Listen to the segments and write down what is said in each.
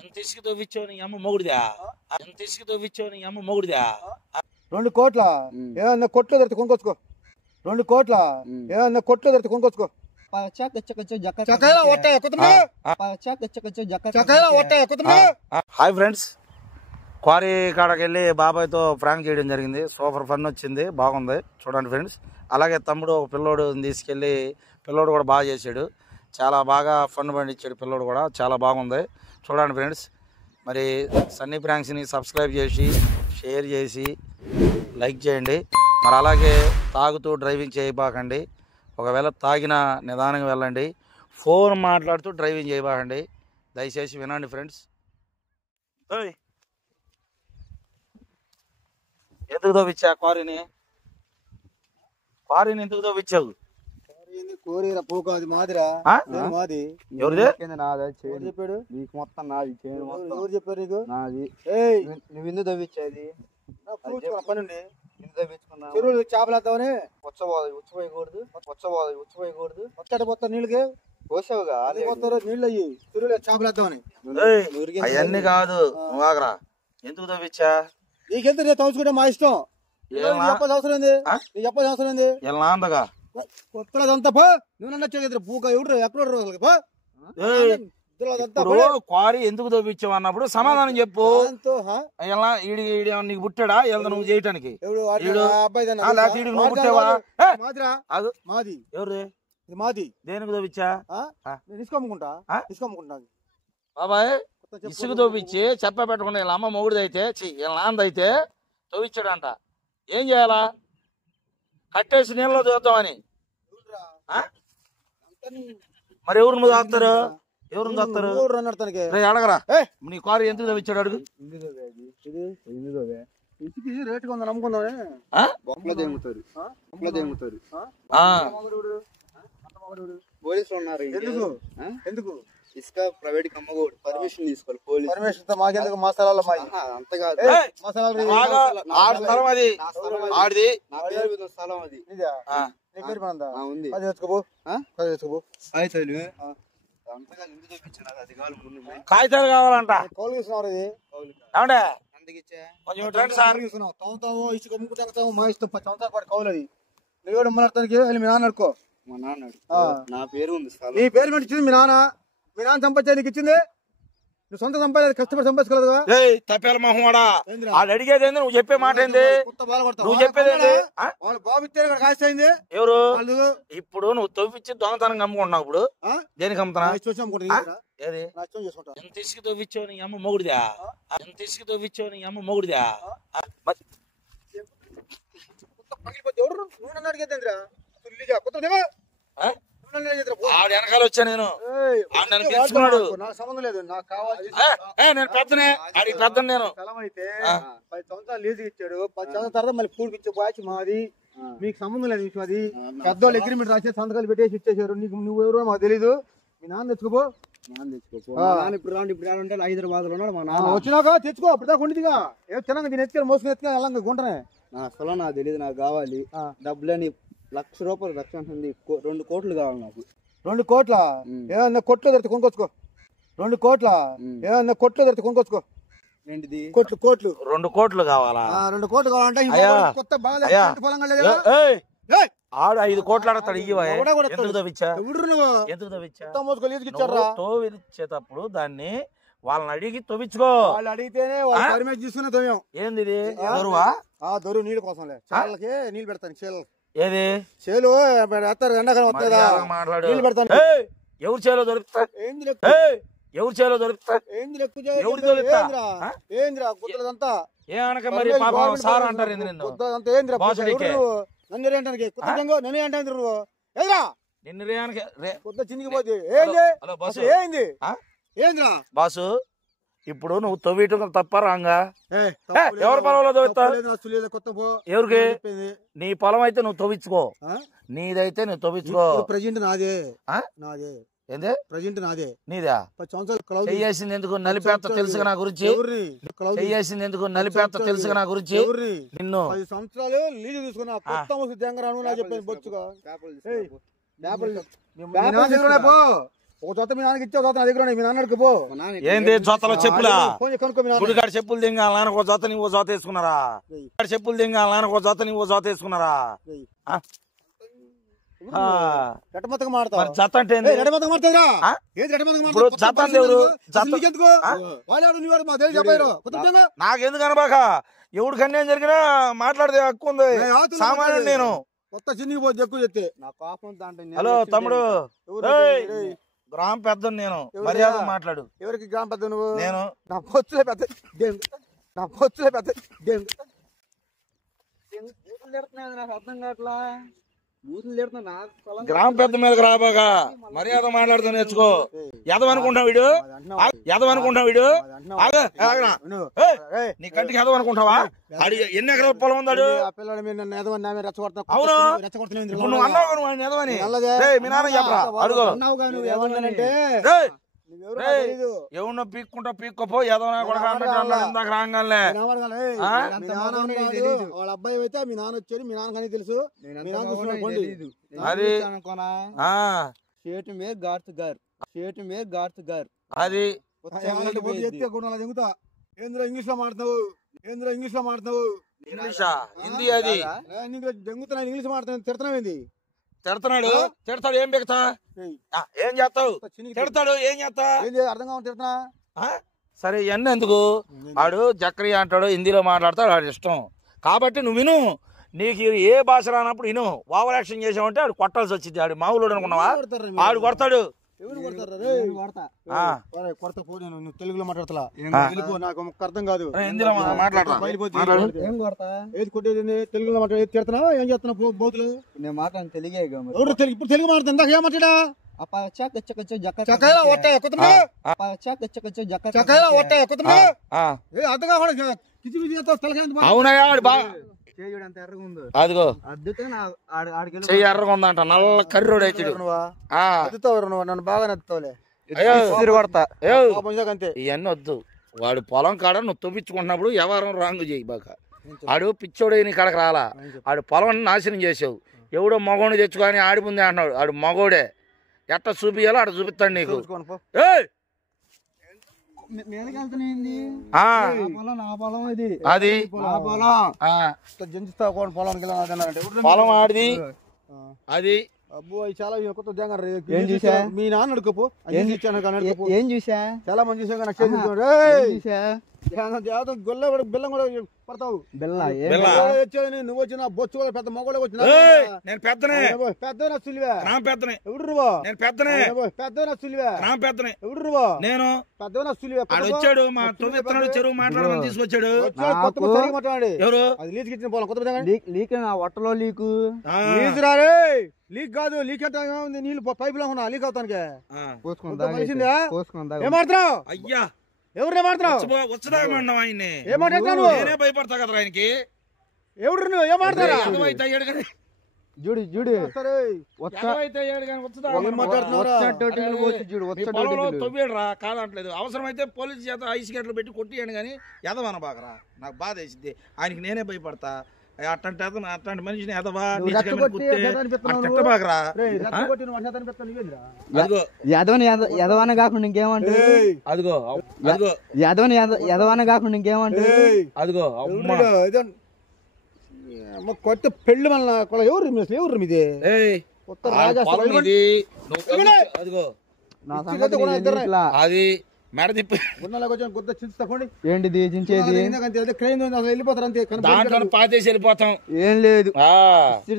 ఎంత ఇసుక తవ్విచ్చావు నీ అమ్మ మొగుడిదా? ఎంత ఇసుక తవ్విచ్చావు నీ అమ్మ మొగుడిదా? 2 కోట్ల ఏమన్నా కొట్లో దొరికితే కొనుక్కొచ్చుకో. 2 కోట్ల ఏమన్నా కొట్లో దొరికితే కొనుక్కొచ్చుకో. హాయ్ ఫ్రెండ్స్, క్వారీ కాడకి వెళ్ళి బాబాయ్తో ప్రాంక్ చేయడం జరిగింది. సూపర్ ఫన్ వచ్చింది, బాగుంది చూడండి ఫ్రెండ్స్. అలాగే తమ్ముడు ఒక పిల్లోడు తీసుకెళ్ళి పిల్లోడు కూడా బాగా చేశాడు, చాలా బాగా ఫన్ పండించాడు పిల్లోడు కూడా, చాలా బాగుంది చూడండి ఫ్రెండ్స్. మరి సన్నీ ప్రాంక్స్ని సబ్స్క్రైబ్ చేసి షేర్ చేసి లైక్ చేయండి. మరి అలాగే తాగుతూ డ్రైవింగ్ చేయబాకండి, ఒకవేళ తాగినా నిదానంగా వెళ్ళండి, ఫోన్ మాట్లాడుతూ డ్రైవింగ్ చేయబాకండి, దయచేసి వినండి ఫ్రెండ్స్. ఎందుకు తవ్విచ్చా క్వారీని? క్వారీని ఎందుకు తవ్విచ్చావు? కోరిరా పూక అది మాదిరా, మాది. ఎవరిది? చెప్పాడు నీకు మొత్తం నాది. ఎవరు చెప్పారు నీకు? నాది. నువ్వు ఎందుకు తవ్విచ్చేది? పని చెరువులు చేపలు వేద్దామని ఉచ్చపోయకూడదు వచ్చాడు పోతారు నీళ్ళకి పోసావుగా పోతారు నీళ్ళు అయ్యి చెరువులు చేపలు వేద్దామని. అవన్నీ కాదు, నువ్వు ఆగరా. ఎందుకు తవ్విచ్చా? నీకెంత నేను తవ్వుకుంటే మా ఇష్టం. చెప్పాల్సిన అవసరం ఏంది? నీకు చెప్పాల్సిన అవసరం ఏంది? ఇలా అందగా కొత్తదంతా పో. నువ్వు నన్ను పూక ఎవడు ఎక్కడ క్వారీ ఎందుకు తవ్విచ్చావు అన్నప్పుడు సమాధానం చెప్పు. ఇలా నీకు పుట్టాడా ఇలా నువ్వు చేయటానికి? మాది. ఎవరు మాది? దేనికి తవ్విచ్చా? తీసుకోమ్ముకుంటా. బాబాయ్ ఇసుకు తవ్విచ్చి చెప్ప పెట్టకుండా వీళ్ళ అమ్మ మొగుడిదైతే వీళ్ళ నాన్నదైతే తవ్విచ్చాడంట. ఏం చేయాలా? కట్టేసి నీళ్ళలో చూద్దామని. మరి ఎవరు నువ్వు తాగుతారు? ఎవరు తాగుతారు? అడగరా. నీ కారు ఎందుకు తవ్విచ్చాడు అడుగు. ఇసుకి రేటుగా ఉందని నమ్ముకుందామని పోలీసులు ఉన్నారు. ఎందుకు ఇసుక ప్రైవేట్ అమ్మకూడదు, పర్మిషన్ తీసుకోవాలి. పోలీసు పర్మిషన్ తో మాకెందుకు? మా స్థలాల్లో అంత కాదు, స్థలం అది. ఉంది. కాగితాలు కావాలంట. కౌలు తీసుకున్నారు. ఇది ఇసుక అమ్ముకుంటాము మా ఇష్టం. 10 సంవత్సరాల పాటు కౌలు. అది నువ్వు కూడా మాట్లాడతానికి వెళ్ళి మీ నాన్న అడుకో. మా నాన్న నా పేరు ఉంది. నీ పేరు మీద ఇచ్చింది మీ నాన్న. మీ నాన్న సంపాదించే నీకు ఇచ్చింది. నువ్వు సొంత సంపాదించదు, కష్టపడి సంపాదించుకోలేదుగా. తప్పేల మొహమాడా వాళ్ళు అడిగేది ఏంది? నువ్వు చెప్పే మాట ఏంది? నువ్వు చెప్పేది ఏంది? వాళ్ళు బాబు ఇచ్చారు కాస్తైంది. ఎవరు? ఇప్పుడు నువ్వు తవ్విచ్చి దొంగతనం అమ్ముకుంటున్నావు. ఇప్పుడు దేనికి అమ్ముతున్నా? ఏది? ఎంత ఇసుక తవ్విచ్చావు నీ అమ్మ మొగుడిదా? ఎంత ఇసుక తవ్విచ్చావు నీ అమ్మ మొగుడిదా? ఆవిడ వెనకాల వచ్చా నేను. నన్ను పిలుచుకున్నాడు. సంబంధం లేదు, నాకు కావాలి. నేను పెద్దనే, ఆడికి పెద్ద. నేను స్థలం అయితే 10 సంవత్సరాలు లీజు ఇచ్చాడు. 10 సంవత్సరాల తర్వాత మళ్ళీ పూడికిచ్చే బాచి మాది. మీకు సంబంధం లేదు విషయం. అది పెద్దోళ్ళు అగ్రిమెంట్ రాసి సంతకాలు పెట్టేసి ఇచ్చేసారు. నీకు నువ్వెవరో మాకు తెలీదు. మీ నాన్న తెచ్చుకోపో. ఇప్పుడు రాండి, ఇప్పుడు రాండి. హైదరాబాద్ లో ఉన్నాడు మా నాన్న. వచ్చినాక తెచ్చుకో. అప్పుడు దాకా ఉండిదిగా. ఏం తినక దీని ఎత్తుకొని మోసుకుని ఎత్తుకొని వెళ్ళంగా గుంటనే. నా స్థలం నాకు తెలియదు, నాకు కావాలి. డబ్బులని ₹1,00,000 రక్ష ఉంటుంది. 2 కోట్లు కావాలి నాకు. 2 కోట్ల ఏమన్నా కొట్లో దొరికితే కొనుక్కొచ్చుకో. 2 కోట్ల ఏమన్నా కొట్లో దొరికితే కొనుక్కొచ్చుకో. ఏంటిది? కోట్లు 2 కోట్లు కావాలా? 2 కోట్లు కావాలంటే కొత్త బాగా ఆడు 5 కోట్లు ఆడతాడు. ఎందుకు తవ్విచ్చా? ఎందుకు తవ్విచ్చా? తవ్విచ్చేటప్పుడు దాన్ని వాళ్ళని అడిగి తవ్వించుకో. వాళ్ళు అడిగితేనే పర్మిషన్ తీసుకునే తవ్వాం. ఏంది ఇది? దొరువా? దొరువు నీళ్ళ కోసంలే. చాలకి నీళ్ళు పెడతాను. ఏది? చేలు ఎండాకాలం వస్తుందా? నీళ్ళు పెడతాను. ఎవరు చేలో దొరుకుతా? ఎవరు చేలో దొరుకుతా? ఏంద్రా గుద్దలంతా ఏమనక మరి పాపం సార్ అంటారు. నన్ను రేంటానికి నన్ను ఏంటంటే నువ్వు ఏదిరా నిన్ను రేయానికి కొత్త చినిగిపోతే ఏంది? ఏంది? ఏంద్రా బాసు? ఇప్పుడు నువ్వు తవ్వియటం తప్ప రాంగా? ఎవరి పొలంలో తవ్వుతావు? ఎవరికి? నీ పొలం అయితే నువ్వు తవ్వించుకో, నీదైతే నువ్వు తవ్వించుకో. ప్రజెంట్ నాదే. ఏందే? ప్రజెంట్ నాదే. నీదా? 10 సంవత్సరాలు చెయ్యేసింది ఎందుకు? నలిపేత తెలుసుగా నా గురించి. చెయ్యేసింది ఎందుకు? నలిపేత తెలుసుగా నా గురించి. నిన్ను 10 సంవత్సరాలు లీజు తీసుకున్నా. కొత్త జంగరాను నా చెప్పాను బొచ్చుగా. ఒక జత మీ నాన్నకి ఇచ్చే జత నా దగ్గర ఉన్నాయి. మీ నాన్న అడుగు పో. ఏంది జతలో చెప్పులా ఫోన్ చేసి కనుక్కో మీ నాన్న. గుడికాడ చెప్పులు దింగాలని ఒక జత నీవు జత వేసుకున్నారా? చెప్పులు దింగాలని ఒక జత నీవు జత వేసుకున్నారా? రెట్టమత్తగా మాడతావు. జత అంటే ఏంది? రెట్టమత్తగా మాడతారా? ఏది రెట్టమత్తగా ఇప్పుడు మాడతావు? జత అంటే ఎవరు? ఎందుకు వాళ్ళు నువ్వు మా తెలిసి చెప్పారు. నాకెందుకు అనబాక, ఎవడికి అన్యాయం జరిగినా మాట్లాడితే హక్కు ఉంది. సామాన్యుడు నేను. కొత్త చిన్నికి పోతే ఎక్కువ చెప్తే నా కోపం దాంట్లో హలో తమ్ముడు, గ్రామ పెద్ద నేను, మర్యాద మాట్లాడు. ఎవరికి గ్రామ పెద్ద నువ్వు? నేను. నా పొచ్చులే పెద్ద నా పొచ్చులే పెద్ద నాకు అర్థం కావట్లా. బూతులు తిడుతున్నా నాకు పొలం గ్రామ పెద్ద మీదకి రాబాగా, మర్యాద మాట్లాడుతూ నేర్చుకో. ఎదవనుకుంటా వీడు, ఎదవనుకుంటా వీడు. నీ కంటికి ఎదవనుకుంటావా? ఆడి ఎన్ని ఎకరాల పొలం ఉందాడు? అవును, ఇప్పుడు నువ్వు అన్నావు నువ్వు ఆయన ఎదవని. మీ నాన్న చెప్పరా? అడుగు. ఎవరినో పీక్కుంటా పీక్కోపో, ఎదవనా కూడా ఇందాక రాగానే. వాళ్ళ అబ్బాయి అయితే మీ నాన్న వచ్చాడు, మీ నాన్న కానీ తెలుసు. అది షేటు మే గార్త్ గారు, షేటు మే గార్త్ గారు. అది దిగుతా. ఏంద్ర ఇంగ్లీష్ లో మాట్లావు, ఏంద్ర ఇంగ్లీష్ లో మాట్లావు. ఇంగ్లీషా హిందీ? అది దెంగుతున్నా ఇంగ్లీష్ మాట్లాడుతున్నా. తిడుతున్నావు తిడతాడు. తిడతాడు ఏం పెడతా? ఏం చేస్తావు? తిడతాడు ఏం చేస్తా? అర్థం కావాలి తిడుతున్నా. సరే ఇవన్నీ ఎందుకు? ఆడు జక్రి అంటాడు, హిందీలో మాట్లాడతాడు, ఆడు ఇష్టం. కాబట్టి నువ్వు విను. నీకు ఏ భాష రానప్పుడు విను. ఓవర్ యాక్షన్ చేసావంటే ఆడు కొట్టాల్సి వచ్చింది. ఆడు మామూలు అనుకున్నావా? ఆడు కొడతాడు. తెలుగులో మాట్లాడతా. నాకు అర్థం కాదు. హిందీలో ఏది కొట్టేది తెలుగులో మాట్లాడే తిడుతున్నావు. ఏం చేస్తున్నావు బోతులు? నేను మాట్లాడిన తెలుగే. ఇప్పుడు తెలుగు మాట్లాడుతా. ఇందాక ఏం మాట్లాడా? అర్థం కాకుండా అవునయ్యా. అదిగో చెయ్యి ఎర్రగా ఉందంట, నల్ల కర్రోడు అయితే. నన్ను బాగా నచ్చుతావులే. ఇవన్నీ వద్దు. వాడు పొలం కాడ నువ్వు తవ్వించుకుంటున్నప్పుడు ఎవరం రాంగు చేయి బాగా. ఆడు పిచ్చోడే నీ కాడకు రాలా. ఆడు పొలం నాశనం చేసావు. ఎవడో మగోడు తెచ్చుకొని ఆడిపోంది అంటున్నాడు. ఆడు మగోడే. ఎట్ట చూపియాలో అక్కడ చూపిస్తాడు నీకు. అది పొలం ఆడిది. అది అబ్బో చాలా కొత్త మీ నాన్న అడుకోపు. ఏం చూసా? చాలా మంది చూసా. గొల్ల బెల్లం కూడా పడతావు. నువ్వు వచ్చిన బొచ్చు కూడా పెద్ద మగోడే వచ్చిన. నేను పెద్దనే. పెద్ద సులివే. పెద్దనే. ఎవడు నువ్వు? నేను పెద్దనే. పెద్ద సులివే. పెద్దనే. ఎవడు నువ్వు? నేను పెద్ద సులివే. వచ్చాడు మా తొమ్మిది చెరువు మాట్లాడమని తీసుకొచ్చాడు. మాట్లాడి ఎవరు? అది లీజ్ ఇచ్చిన పొలం కొత్త లీక్ నా వట్టలో లీకు. లీజ్ రారే. లీక్ కాదు. లీక్ అంటే ఉంది. నీళ్ళు పైప్ లో ఉన్నా లీక్ అవుతానికి. ఏమాడుతున్నావు? అయ్యా ఎవరు మాట్లాడుతున్నావు? వచ్చదామన్నావు ఆయన్ని. ఏమాడుతున్నావు? నేనే భయపడతా కదా ఆయనకి. ఎవరు నువ్వు? ఏమాడుతున్నా? చూడు తవ్వేడురా కాదంటలేదు. అవసరమైతే పోలీసు చేత ఐస్ గేట్లు పెట్టి కొట్టియాను కానీ ఎదవన బాగరా. నాకు బాధ వేసింది. ఆయనకి నేనే భయపడతా. అట్లాంటి మనిషిని ఎదవా బాగరా. ఎదవన కాకుండా ఇంకేమంటే అదిగో ఎదవన కాకుండా ఇంకేమంటే అదిగో కొత్త పెళ్లి వల్ల ఎవరు మీది? అదిగో అది మెడ తిప్పి ఏంటిది చించేది? వెళ్ళిపోతారు అంతే. దాంట్లో పాతేసి వెళ్ళిపోతాం. ఏం లేదు.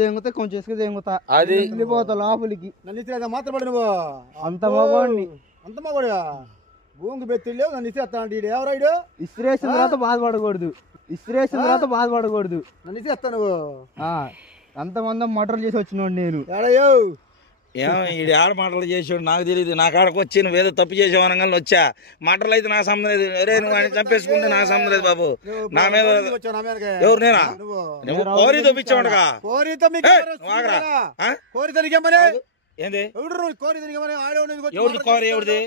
తెంగుతా కొంచెం ఇసుక తెంగుతా. అది వెళ్ళిపోతా లోపలికి. నన్ను మాత్రపడి నువ్వు అంత మగవాడిని. అంత మగవాడిగా భూమికి బెత్తిలేవు. నన్ను ఇస్తాను. ఎవరాడు? ఇస్త్రేసిన తర్వాత బాధపడకూడదు. నన్ను ఇస్తాను. నువ్వు అంతమంది మటర్లు చేసి వచ్చినోడు నేను. ఈ ఆడ మాటలు చేసాడు నాకు తెలియదు. నా కాడకు వచ్చి నువ్వు ఏదో తప్పు చేసావు అనగానే వచ్చా. మాటలు అయితే నా సంబంధం లేదు. రే నువ్వు ఆయన చంపేసుకుంటే నా సంబంధం లేదు బాబు. నా మీద ఎవరు? నేనా? నువ్వు కోరి తప్పించావుగా. ఏంది ఎవడు కోరి ఎవరిది కోరి ఎవరిది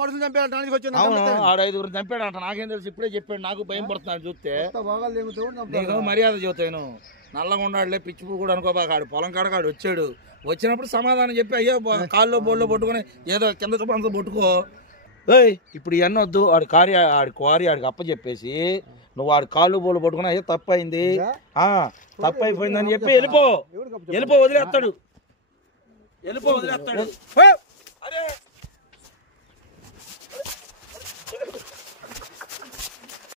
మనుషులు చంపేయడానికి వచ్చాను అవును 6-5 చంపాడు అంట నాకేం తెలుసు ఇప్పుడే చెప్పాడు నాకు భయం పడుతున్నాడు చూస్తే నీకు మర్యాద చెబుతాను నల్లగా ఉన్నాడులే పిచ్చి కూడా అనుకోబాకాడు పొలం కాడకాడు వచ్చాడు వచ్చినప్పుడు సమాధానం చెప్పి అయ్యో కాళ్ళు బోళ్ళు పట్టుకొని ఏదో కింద చూపంతా పట్టుకో ఏయ్ ఇప్పుడు ఇవన్నీ వద్దు ఆడి క్వారీ ఆడికి అప్ప చెప్పేసి నువ్వు ఆడి కాళ్ళు బోళ్ళు పట్టుకుని అయ్యో తప్పు అయింది తప్పు అయిపోయిందని చెప్పి వెళ్ళిపో వదిలేస్తాడు